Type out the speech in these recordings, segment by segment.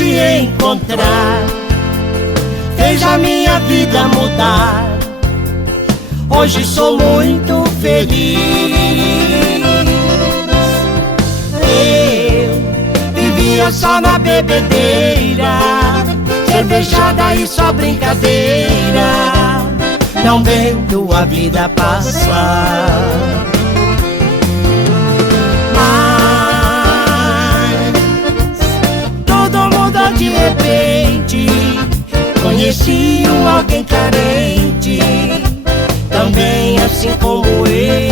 te encontrar, fez a minha vida mudar. Hoje sou muito feliz. Eu vivia só na bebedeira, cervejada e só brincadeira, não vendo a vida passar. De repente conheci alguém carente, também assim como eu.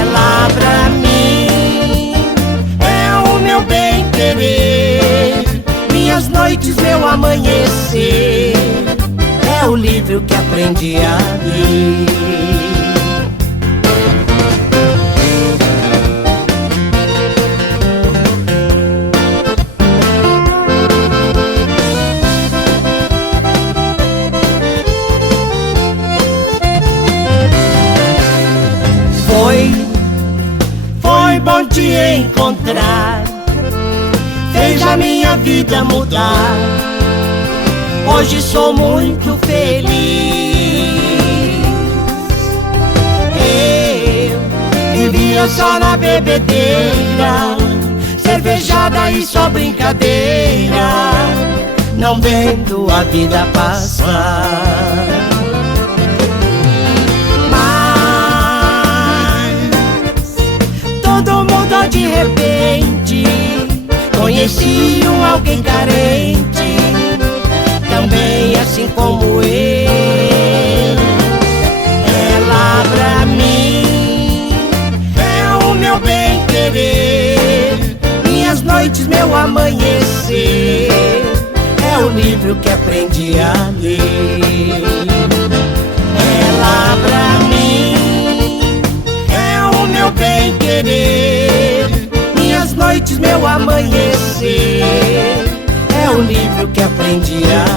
Ela pra mim é o meu bem querer, minhas noites, meu amanhecer, é o livro que aprendi a ler. Foi bom te encontrar, fez a minha vida mudar. Hoje sou muito feliz. Eu vivia só na bebedeira, cervejada e só brincadeira, não vendo a vida passar. De repente conheci alguém carente, também assim como eu. Ela pra mim é o meu bem querer, minhas noites, meu amanhecer, é o livro que aprendi a ler. Ela pra mim é o meu bem querer, minhas noites, meu amanhecer, é o livro que aprendi a